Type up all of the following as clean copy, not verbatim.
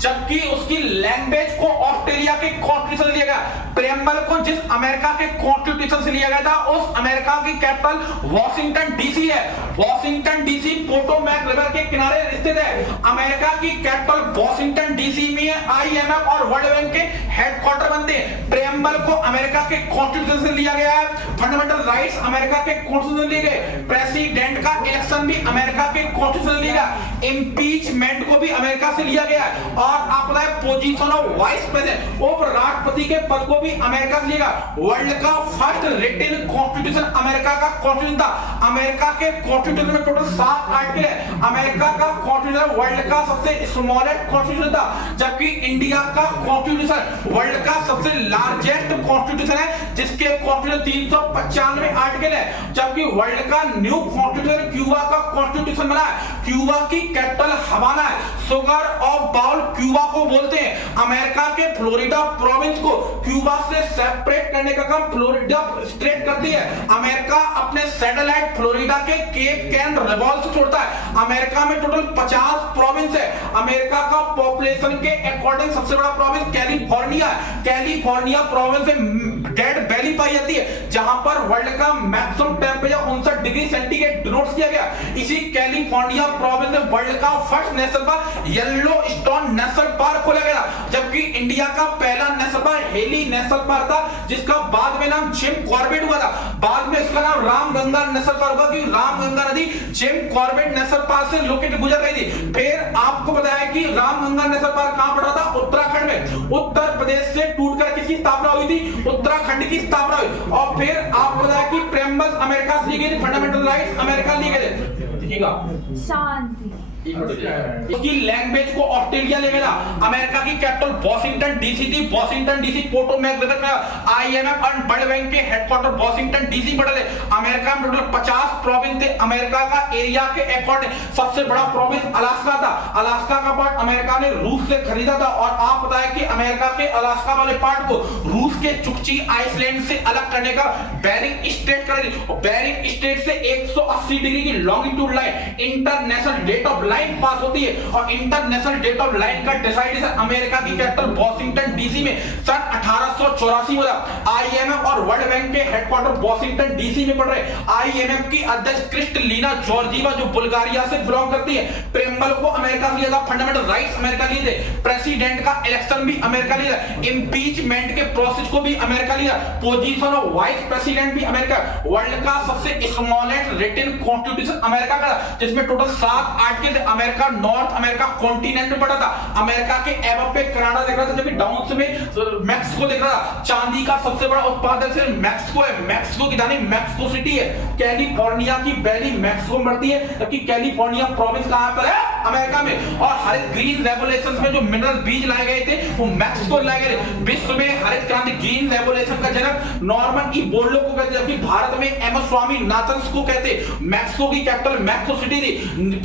जबकि उसकी लैंग्वेज को ऑस्ट्रेलिया के कॉन्स्टिट्यूशन से लिया गया, प्रेम्बल को जिस अमेरिका के कॉन्स्टिट्यूशन से लिया गया था उस अमेरिका की कैपिटल वॉशिंगटन डीसी है। वॉशिंगटन डीसी पोटोमैक रिवर के किनारे स्थित है। अमेरिका की कैपिटल वॉशिंगटन डीसी में आईएमएफ और वर्ल्ड बैंक के हेडक्वार्टर बनते हैं। प्रेम्बल को अमेरिका के कॉन्स्टिट्यूशन से लिया गया है। फंडामेंटल राइट्स अमेरिका के कॉन्स्टिट्यूशन से लिए गए। प्रेसिडेंट का इलेक्शन भी अमेरिका के कॉन्स्टिट्यूशन से लिया गया। इंपीचमेंट को भी अमेरिका से लिया गया है। और आपका पोजीशन ऑफ वाइस प्रेसिडेंट उपराष्ट्रपति के पद को भी अमेरिका से लिया गया। वर्ल्ड का फर्स्ट रिटन कॉन्स्टिट्यूशन अमेरिका का कॉन्स्टिट्यूशन था। अमेरिका के कॉन्स्टिट्यूशन में टोटल 7 आर्टिकल है। अमेरिका का कॉन्स्टिट्यूशन वर्ल्ड का सबसे स्मॉलेस्ट कॉन्स्टिट्यूशन था, जबकि इंडिया का कॉन्स्टिट्यूशन वर्ल्ड का सबसे लार्जेस्ट कॉन्स्टिट्यूशन है, जिसके कॉन्स्टिट्यूशन 395 आर्टिकल है। जबकि वर्ल्ड का न्यू कॉन्स्टिट्यूशन क्यूबा का कॉन्स्टिट्यूशन बना है। क्यूबा की कैपिटल हवाना है। सुगर ऑफ बाउल क्यूबा को बोलते हैं। अमेरिका के फ्लोरिडा प्रोविंस को क्यूबा से सेपरेट करने का काम फ्लोरिडा स्टेट करती है। अमेरिका अपने सैटेलाइट फ्लोरिडा के केप कैन रिवॉल्व से छोड़ता है। अमेरिका में टोटल 50 प्रोविंस है। अमेरिका का पॉपुलेशन के अकॉर्डिंग सबसे बड़ा प्रोविंस कैलिफोर्निया है। कैलिफोर्निया प्रोविंस में डेड वैली पाई जाती है, जहां पर वर्ल्ड का maximum temperature 59 degree centigrade denote किया गया। इसी कैलिफोर्निया प्रोविंस में वर्ल्ड का first national park yellow stone national park खोला गया, जबकि इंडिया का पहला national park heli national park था, जिसका बाद में नाम जिम कॉर्बेट हुआ था। बाद में इसका नाम रामगंगा नेशनल पार्क हुआ, क्योंकि रामगंगा नदी जिम कॉर्बेट नेशनल पार्क से लोकेट गुजर रही थी। फिर आपको बताया कि रामगंगा नेशनल पार्क कहां पड़ा था? उत्तराखंड में। उत्तर प्रदेश से टूटकर किसकी स्थापना हुई थी? उत्तराखंड की स्थापना हुई। और फिर आपको बताया कि प्रेम्बल अमेरिका से ली गई थी, फंडामेंटल राइट्स अमेरिका लिए गए थे। देखिएगा शांति। उसकी लैंग्वेज को ऑस्ट्रेलिया ले गया। अमेरिका की कैपिटल वॉशिंगटन डीसी थी। वॉशिंगटन डीसी पोटोमैक रिवर में आईएमएफ और वर्ल्ड बैंक के हेडक्वार्टर वॉशिंगटन डीसी में पड़े। अमेरिका में टोटल 50 प्रोविंस थे। अमेरिका का एरिया के अकॉर्डिंग सबसे बड़ा प्रोविंस अलास्का था। अलास्का का पार्ट अमेरिका ने रूस से खरीदा था। और आप बताएं कि अमेरिका के अलास्का वाले पार्ट को रूस के चुकची आइसलैंड से अलग करने का बेरिंग स्ट्रेट कर दी। बेरिंग स्ट्रेट से 180 डिग्री की longitude line international date of line pass होती है। और इंटरनेशनल डेट ऑफ लाइन का डिसाइडेशन अमेरिका की कैपिटल वॉशिंगटन डीसी में सन 1884 में हुआ। आईएमएफ और वर्ल्ड बैंक के हेडक्वार्टर वॉशिंगटन डीसी में पड़ रहे। आईएमएफ की अध्यक्ष क्रिस्टलिना जॉर्जीवा जो बुल्गारिया से बिलोंग करती है। प्रेम्बल को अमेरिका से लिया था। फंडामेंटल राइट्स अमेरिका लिए थे। प्रेसिडेंट का इलेक्शन भी अमेरिका लिया। इंपीचमेंट के प्रोसेस को भी अमेरिका लिया। पोजीशन ऑफ वाइस प्रेसिडेंट भी अमेरिका। वर्ल्ड का सबसे स्मॉलेस्ट रिटन कॉन्स्टिट्यूशन अमेरिका का, जिसमें total 7 article. America north America continent में पड़ा था। अमेरिका के एबव पे कनाडा देख रहा था, जबकि डाउन में मैक्सिको देख रहा था। चांदी का सबसे बड़ा उत्पादक से मैक्सिको है। मैक्सिको की राजधानी मैक्सिको सिटी है। कैलिफोर्निया की वैली मैक्सिको में पड़ती है, जबकि कैलिफोर्निया प्रोविंस कहां पर है? अमेरिका में। और हरित ग्रीन रेवोल्यूशन में जो मिनरल बीज लाए गए थे वो मैक्सिको लाए गए। विश्व में हरित क्रांति ग्रीन रेवोल्यूशन का जनक नॉर्मन ई बोर्लो को कहते हैं, जबकि भारत में एम स्वामीनाथन को कहते हैं। मैक्सिको की कैपिटल मैक्सिको सिटी थी।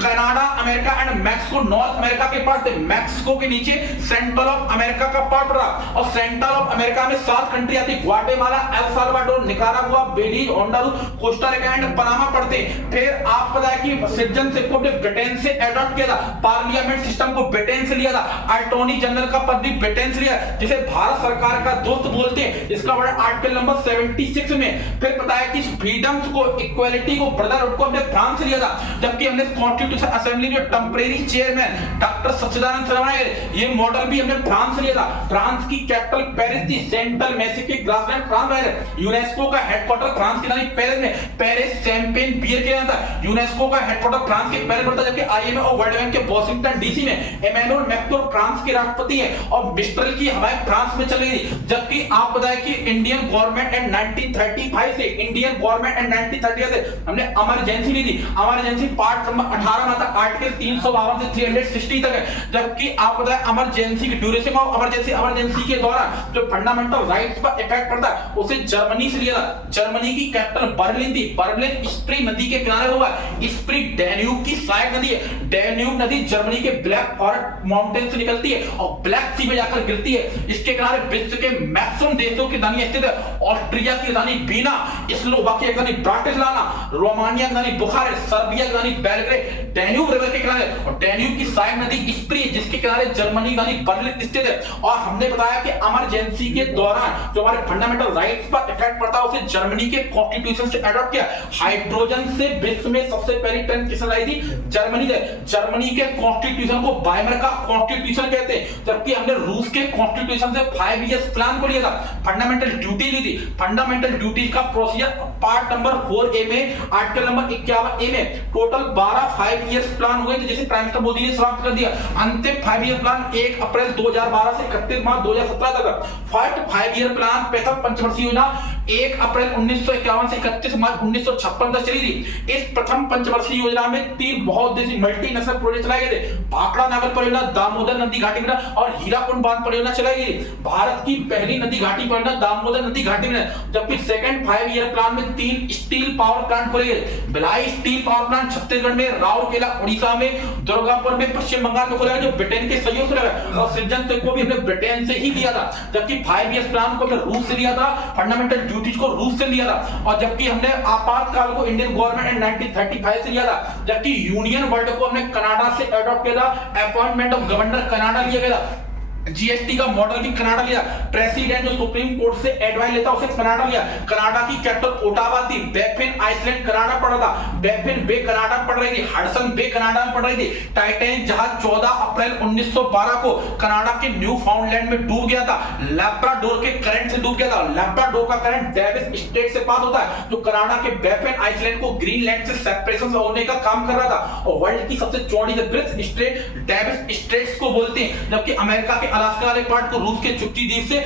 Canada America and Mexico North America के पार्ट थे। मैक्सिको के नीचे सेंट्रल ऑफ अमेरिका का पार्ट रहा। और सेंट्रल ऑफ अमेरिका में 7 कंट्री आती, Guatemala, El Salvador, Nicaragua, Belize, Honduras, Costa Rica and Panama पड़ते। फिर आप पता है कि सिटीजनशिप को ब्रिटेन से अडॉप्ट किया था। पार्लियामेंट सिस्टम को ब्रिटेन से लिया था। अटॉर्नी जनरल का पद भी ब्रिटेन से लिया, जिसे भारत सरकार का दोस्त बोलते हैं। इसका बड़ा आर्टिकल नंबर 76 में। फिर पता है कि फ्रीडम्स को, इक्वालिटी को, ब्रदरहुड को हमने फ्रांस से लिया था। जबकि हमने कॉन्स्टिट्यूशन असेंबली में टेम्परेरी चेयरमैन डॉक्टर सच्चिदानंद सरवणे, ये मॉडल भी हमने फ्रांस से लिया था। फ्रांस की कैपिटल पेरिस थी। सेंट्रल मैक्सिको ग्रासलैंड फ्रांस है। यूनेस्को का हेडक्वार्टर फ्रांस की राजधानी पेरिस में। पेरिस चैंपियन बियर के यहाँ था। यूनेस्को का हेडक्वार्टर फ्रांस के पेरिस पड़ता है, जबकि आईएमएफ और वर्ल्ड बैंक के वॉशिंगटन डीसी में। इमैनुअल मैक्रोन फ्रांस के राष्ट्रपति हैं और मिस्ट्रल की हवाएं फ्रांस में चली थी। जबकि आप बताएं कि इंडियन गवर्नमेंट एंड 1935 से इंडियन गवर्नमेंट एंड 1930 से हमने इमरजेंसी ली थी। इमरजेंसी पार्ट नंबर 18 में था। आर्टिकल 352 से 360 तक है। जबकि आप बताएं इमरजेंसी की ड्यूरेशन ऑफ इमरजेंसी के दौरान जो फंडामेंटल राइट्स पर इफेक्ट पड़ता है उसे जर्मनी से लिया था। जर्मनी की कैपिटल बर्लिन थी। बर्लिन स्प्री नदी के किनारे हुआ। स्प्री डैन्यूब की सहायक नदी है। डैन्यूब नदी जर्मनी के ब्लैक फॉरेस्ट माउंटेन से निकलती है और ब्लैक सी में जाकर गिरती है। इसके किनारे विश्व के मैक्सिमम देशों की राजधानी स्थित है। ऑस्ट्रिया की राजधानी वीना, स्लोवाकिया की राजधानी ब्राटिस्लावा, रोमानिया की राजधानी बुखारेस्ट, सर्बिया की राजधानी बेलग्रेड। डैन्यूब रिवर के किनारे, और डैन्यूब की साइन नदी स्प्री जिसके किनारे जर्मनी यानी बर्लिन स्थित है। और हमने बताया कि इमरजेंसी के दौरान जो हमारे फंडामेंटल राइट्स पर इफेक्ट पड़ता है उसे जर्मनी के कॉन्स्टिट्यूशन से अडॉप्ट किया। हाइड्रोजन से विश्व में सबसे पहली पेन किसने लाई थी? जर्मनी ने। जर्मनी के कॉन्स्टिट्यूशन को वाइमर का कॉन्स्टिट्यूशन कहते हैं, जबकि हमने रूस के कॉन्स्टिट्यूशन से 5 इयर्स प्लान को लिया था, फंडामेंटल ड्यूटी ली थी। फंडामेंटल ड्यूटी का प्रोसीजर पार्ट नंबर 4A में आर्टिकल नंबर 51A में टोटल 12 5 इयर्स प्लान हुए थे, जिसे प्राइम मिनिस्टर मोदी ने समाप्त कर दिया। अंतिम 5 ईयर प्लान 1 अप्रैल 2012 से 31 मार्च 2017 तक। फर्स्ट 5 ईयर प्लान प्रथम पंचवर्षीय योजना 1 अप्रैल 1951 से 31 मार्च 1956 तक चली थी। इस प्रथम पंचवर्षीय योजना में 3 बहुउद्देशीय मल्टीनेशनल प्रोजेक्ट चलाए गए थे। भाखड़ा नागल परियोजना, दामोदर नदी घाटी परियोजना और हीराकुंड बांध परियोजना चलाई गई। भारत की पहली नदी घाटी परियोजना दामोदर नदी घाटी में, जबकि सेकंड 5 ईयर प्लान में 3 स्टील पावर प्लांट खोले गए। Bhilai steel power plant Chhattisgarh में, राउरकेला उड़ीसा में, दुर्गापुर में पश्चिम बंगाल में खोला गया, जो ब्रिटेन के सहयोग से लगा, और सृजन को भी हमने ब्रिटेन से ही लिया था। जबकि 5 इयर्स प्लान को हमने रूस से लिया था, फंडामेंटल ड्यूटीज को रूस से लिया था, और जबकि हमने आपातकाल को इंडियन गवर्नमेंट एंड 1935 से लिया था। जबकि यूनियन वर्ल्ड को हमने कनाडा से अडॉप्ट किया था, अपॉइंटमेंट ऑफ गवर्नर कनाडा लिया गया था। जीएसटी का मॉडल भी कनाडा लिया। प्रेसिडेंट जो सुप्रीम कोर्ट से एडवाइस लेता उसे कनाडा लिया। कनाडा की कैपिटल ओटावा थी। बैफिन आइसलैंड कनाडा पड़ रहा था, बैफिन बे कनाडा पड़ रही थी, हडसन बे कनाडा में पड़ रही थी। टाइटैनिक जहाज 14 अप्रैल 1912 को कनाडा के न्यू फाउंडलैंड में डूब गया था। लैब्राडोर के करंट से डूब गया था। लैब्राडोर का करंट डेविस स्ट्रेट से पास होता है, जो कनाडा के बैफिन आइसलैंड को ग्रीनलैंड से सेपरेशन होने का काम कर रहा था। और वर्ल्ड की सबसे चौड़ी ब्रिज स्ट्रेट डेविस स्ट्रेट्स को बोलते हैं, जबकि अमेरिका के अलास्का वाले पार्ट को रूस के चुक्ची द्वीप से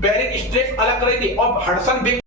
बेरिंग स्ट्रेट अलग कर रही थी। और हडसन बे